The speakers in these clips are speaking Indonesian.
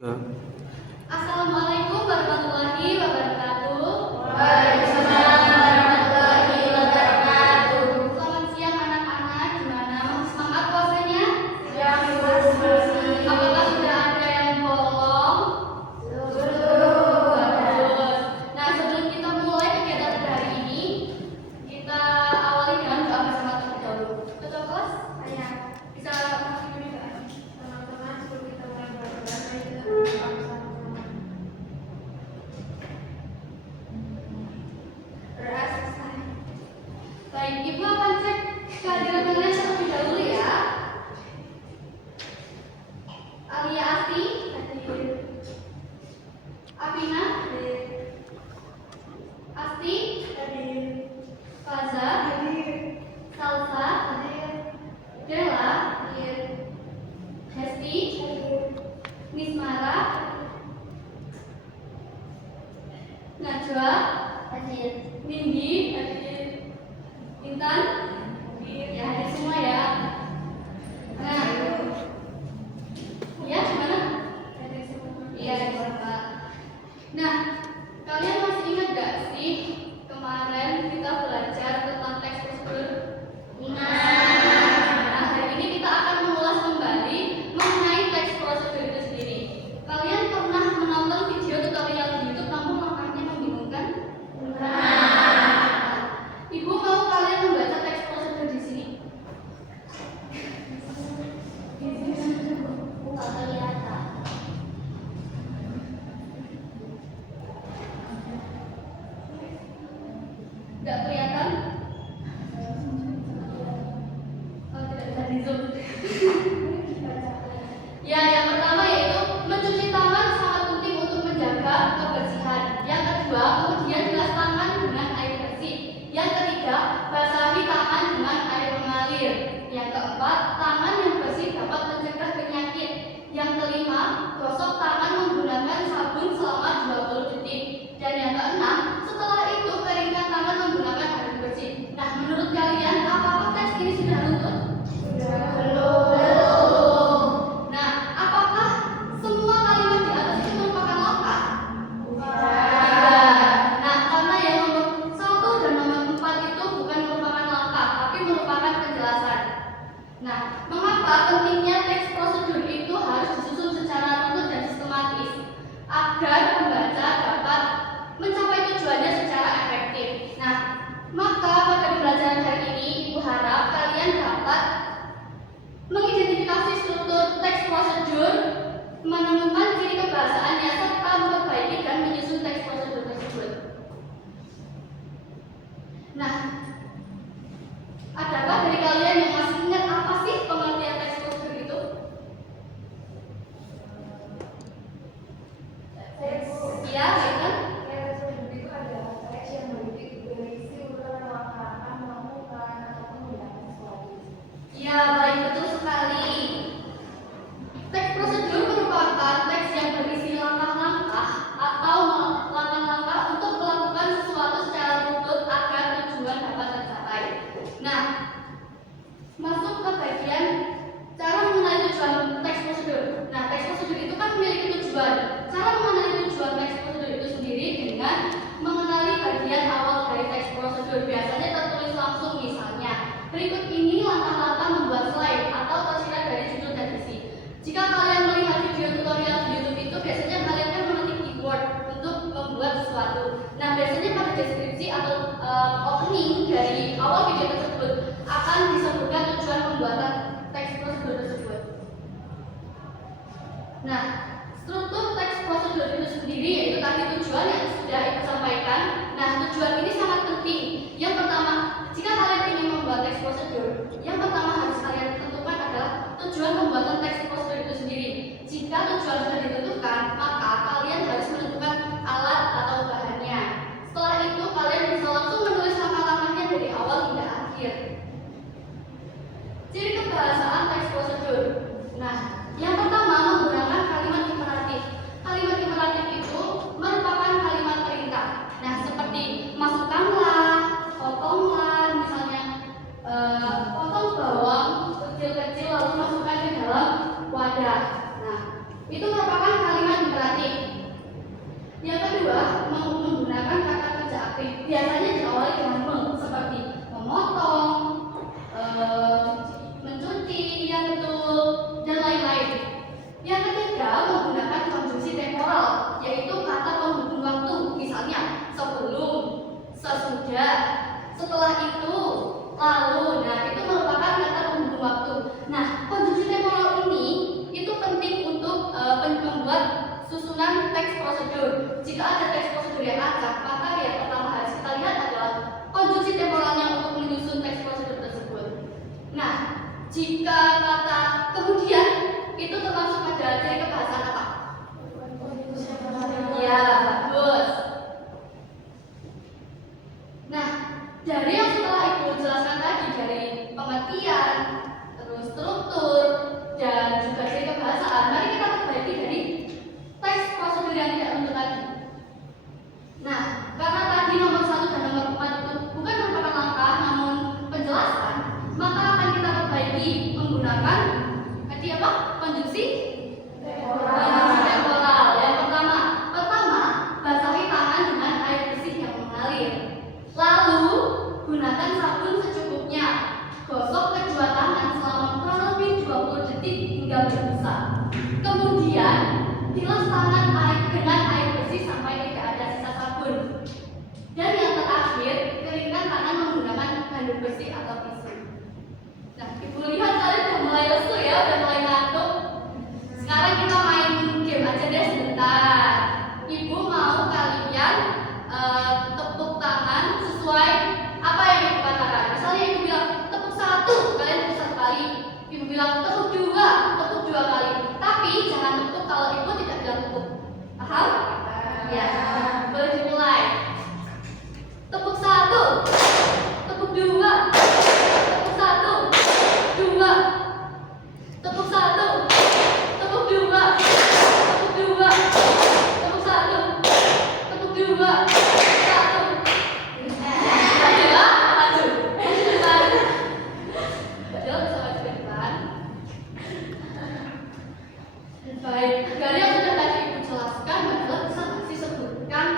Ya. Assalamualaikum warahmatullahi wabarakatuh. Waalaikumsalam warahmatullahi wabarakatuh. Selamat siang anak-anak, gimana? Masih semangat puasanya? Siang, Masih. Apakah sudah ada yang bolong? Belum. Bagus. Nah, sebelum kita mulai kegiatan pada hari ini, kita awali dengan doa bersama terlebih dahulu. Ketua kelas, bisa langsung dulu nggak? Teman-teman, sebelum kita mulai belajar, mari kita berdoa bersama-sama. Berdoa selesai. Baik, Ibu akan cek kehadiran kalian terlebih dahulu ya. Alia Asti, Hadir. Apina, Hadir. Asti, Hadir. Faza, Hadir. Salsa, Hadir. Dela, Hadir. Hesti, Hadir. Mismara, Najwa, Hadir. Nindi, Intan, ya hadir semua ya. Nah, ya gimana? Hadir semua. Iya, Pak. Nah, kalian masih ingat gak sih kemarin kita belajar tentang teks prosedur? Nah, hari ini kita akan mengulas kembali mengenai teks prosedur itu sendiri. Kalian pernah menonton video tutorial di YouTube namun langkahnya membingungkan? Ibu mau kalian membaca teks prosedur di sini. Bukan kelihatan. Nggak kelihatan? Oh, tidak bisa di zoom. Ya, yang pertama yaitu mencuci tangan sangat penting untuk menjaga kebersihan. Yang kedua, kemudian bilas tangan dengan air bersih. Yang ketiga, basahi tangan dengan air mengalir. Yang keempat, tangan yang bersih dapat mencegah penyakit. Yang kelima, gosok tangan menggunakan sabun selama 20 detik. Dan yang keenam, setelah itu keringkan tangan menggunakan air bersih. Nah, menurut kalian apakah teks ini sudah runtuh? Belum. Nah, apakah semua kalimat di atas itu merupakan langkah? Bukan. Nah, karena yang nomor 1 dan nomor 4 itu bukan merupakan langkah, tapi merupakan penjelasan. Nah, mengapa pentingnya teks prosedur itu harus disusun secara runut dan sistematis agar pembaca dapat mencapai tujuannya secara efektif. Nah, maka pada pembelajaran hari ini, Ibu harap kalian dapat mengidentifikasi struktur teks prosedur, menemukan ciri kebahasaannya, serta memperbaiki dan menyusun teks prosedur tersebut. Nah, adakah dari kalian yang masih ingat apa sih pengertian teks prosedur itu? Iya, baiklah. Itu adalah teks yang berisi urutan langkah melakukan ataupun mendapat sesuatu. Ya, baik, betul sekali. Teks prosedur merupakan teks yang berisi langkah-langkah atau langkah-langkah untuk melakukan sesuatu secara runtut agar tujuan dapat tercapai. Nah, masuk ke bagian cara mengenai tujuan teks prosedur. Nah, teks prosedur itu kan memiliki tujuan. Cara mengenali tujuan teks prosedur itu sendiri dengan mengenali bagian awal dari teks prosedur. Biasanya tertulis langsung, misalnya berikut ini langkah-langkah membuat slide atau tersirat dari judul dan isi. Jika kalian melihat video tutorial di YouTube itu biasanya kalian kan mengetik keyword untuk membuat sesuatu. Nah, biasanya pada deskripsi atau opening dari awal video tersebut akan disebutkan tujuan pembuatan teks prosedur tersebut. Nah, struktur teks prosedur itu sendiri yaitu tadi tujuan yang sudah Ibu sampaikan. Nah, tujuan ini sangat penting. Yang pertama, jika kalian ingin membuat teks prosedur, yang pertama harus kalian tentukan adalah tujuan pembuatan teks prosedur itu sendiri. Jika tujuan sudah ditentukan, maka kalian harus menentukan alat atau bahannya. Setelah itu, kalian bisa langsung menulis langkah-langkahnya dari awal hingga akhir. Ciri kebahasaan teks prosedur. Nah, yang pertama menggunakan kalimat imperatif. Kalimat imperatif itu merupakan kalimat perintah. Nah, seperti masukkanlah, potonglah, misalnya potong bawang kecil-kecil lalu masukkan ke dalam wadah. Nah, itu merupakan kalimat itu, lalu. Nah, itu merupakan kata penghubung waktu. Nah, konjungsi temporal ini itu penting untuk membuat susunan teks prosedur. Jika ada teks prosedur yang acak, maka yang pertama harus kita lihat adalah konjungsi temporalnya untuk menyusun teks prosedur tersebut. Nah, jika kata kemudian itu termasuk pada ciri kebahasaan apa? Ya, bagus. Nah, dari yang setelah itu jelaskan tadi dari pengertian, terus struktur, dan juga ciri kebahasaan. Mari kita perbaiki dari teks prosedur yang tidak bentuk tadi. Nah, karena tadi nomor 1 dan nomor 4 itu bukan merupakan langkah namun penjelasan, maka akan kita perbaiki menggunakan tadi apa? Konjungsi temporal. Yang pertama, basahi tangan dengan air bersih yang mengalir. Lalu, gunakan sabun secukupnya. Gosok kedua tangan selama kurang lebih 20 detik hingga berbusa. Kemudian, bilas tangan dengan air bersih sampai tidak ada sisa sabun. Dan yang terakhir, keringkan tangan menggunakan handuk bersih atau tisu. Nah, ibu lihat kalian udah mulai lesu ya, udah mulai ngantuk. Sekarang kita main game aja deh sebentar. Ibu mau kalian tepuk tangan sesuai apa yang ibu katakan. Misalnya ibu bilang tepuk 1, kalian tepuk 1 kali. Ibu bilang tepuk 2 kali. Tapi jangan tepuk kalau ibu tidak bilang tepuk. Paham? Ya. Boleh dimulai. Tepuk 1, tepuk 2, tepuk 1, 2, tepuk 1, tepuk 2, tepuk 2, tepuk 1, tepuk 2, 1. Adila, maju. Maju ke depan. Adila bisa maju ke depan. Baik, dari yang sudah tadi ibu jelaskan, Adila bisa kasih sebutkan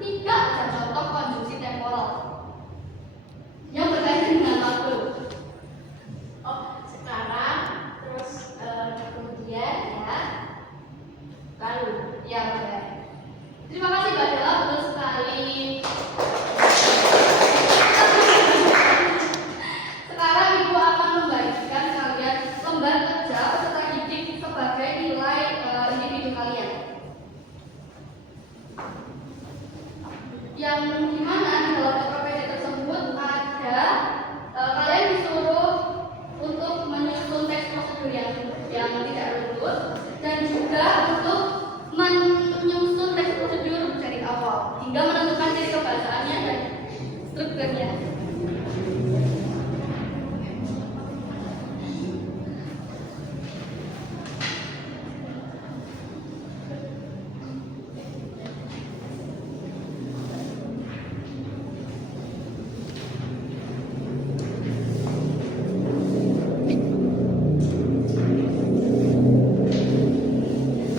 3 aja contoh konjungsi temporal yang berkaitan dengan waktu. Oh, sekarang, terus kemudian ya, lalu. Ya, boleh. Terima kasih Mbak Dela, betul sekali. Sekarang Ibu akan membagikan kalian lembar kerja peserta didik sebagai nilai individu kalian. Yang dimana di dalam PPD tersebut ada kalian disuruh untuk menyusun teks prosedur yang tidak lurus dan juga untuk menyusun teks prosedur dari awal hingga menentukan ciri kebahasaannya dan strukturnya.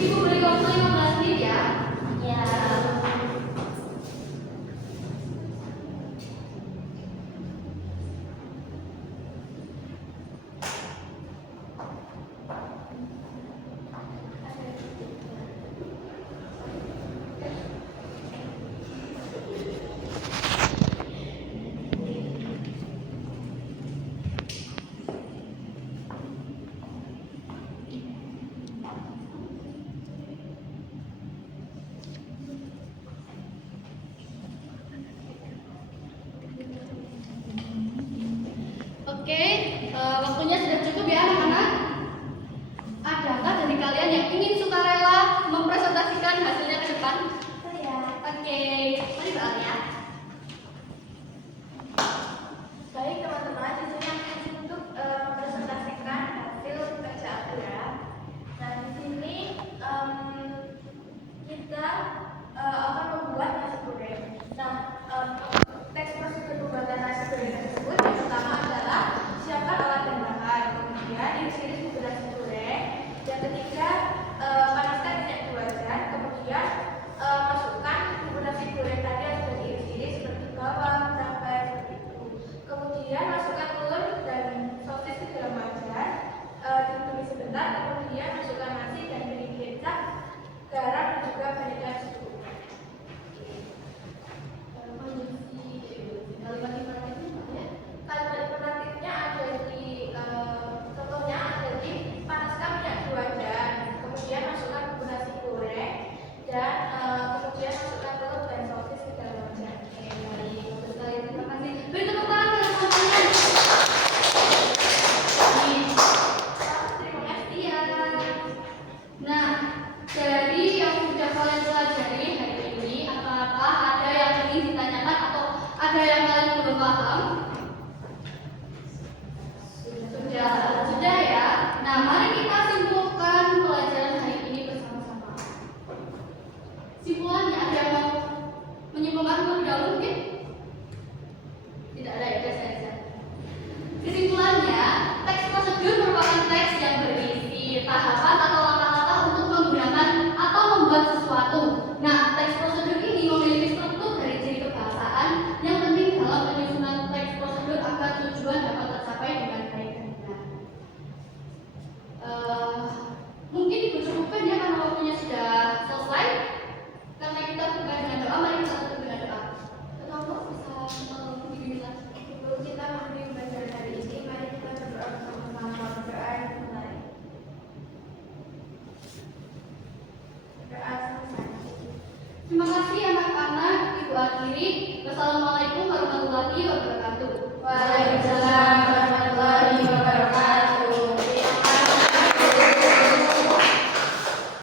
Ibu beri waktu 15 menit ya. Ya. Oke, waktunya sudah cukup ya anak-anak. Adakah dari kalian yang ingin sukarela mempresentasikan hasilnya ke depan? Saya. Oke, mari Mbak Alia. Baik teman-teman, di sini aku untuk mempresentasikan hasil kerja aku ya. Nah di sini kita akan membuat nasi goreng. Nah teks prosedur pembuatan nasi goreng tersebut yang pertama adalah siapkan alat dan bahan. Kemudian Ada yang kalian belum paham? Sudah ya. Nah, mari kita simpulkan pelajaran hari ini bersama-sama. Simpulannya, ada yang mau menyimpulkan terlebih dahulu mungkin? Tidak ada ya, biasa saja. Kesimpulannya, teks prosedur merupakan teks yang berisi tahapan atau langkah-langkah untuk menggunakan atau membuat sesuatu. Nah, teks prosedur ini memiliki struktur dari ciri kebahasaan yang penting dalam penyusunan teks prosedur agar tujuan dapat tercapai dengan baik dan benar. Mungkin Ibu cukupkan ya karena waktunya sudah selesai. Karena kita buka dengan doa, mari kita tutup dengan doa. Atau bisa dibimbing lagi. Sebelum kita mengakhiri pelajaran hari ini, mari kita berdoa bersama-sama. Doa yang mulai. Doa selesai. Terima kasih anak-anak, Ibu akhiri. Wassalamualaikum warahmatullahi wabarakatuh. Waalaikumsalam.